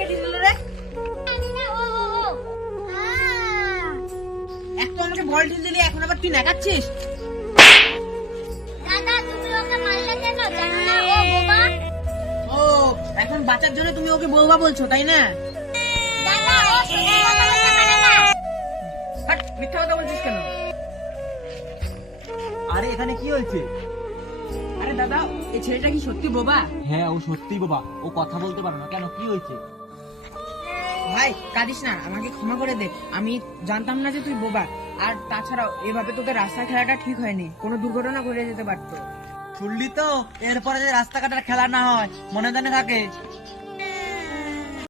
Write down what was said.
কাকে ঢিল দিল রে? এক তো আমাকে বল ঢিল দিলি, এখন আবার তুই নাকাচ্ছিস। ও এখন বাঁচার জন্য তুমি ওকে বৌবা বলছো তাই না? হাট, মিথ্যা কথা বলছিস কেন? আরে এখানে কি হয়েছে? আরে দাদা, এই ছেলেটা কি সত্যি বোবা? হ্যাঁ, ও সত্যিই বাবা, ও কথা বলতে পারে না। কেন, কি হয়েছে? ভাই কাঁদিস না, আমাকে ক্ষমা করে দে। আমি জানতাম না যে তুই বোবা। আর তাছাড়াও এভাবে তোদের রাস্তা খেলাটা ঠিক হয়নি, কোনো দুর্ঘটনা ঘটে যেতে পারতো। শুনলি তো, এরপরে যে রাস্তাঘাটের খেলা না হয় মনে জানে থাকে।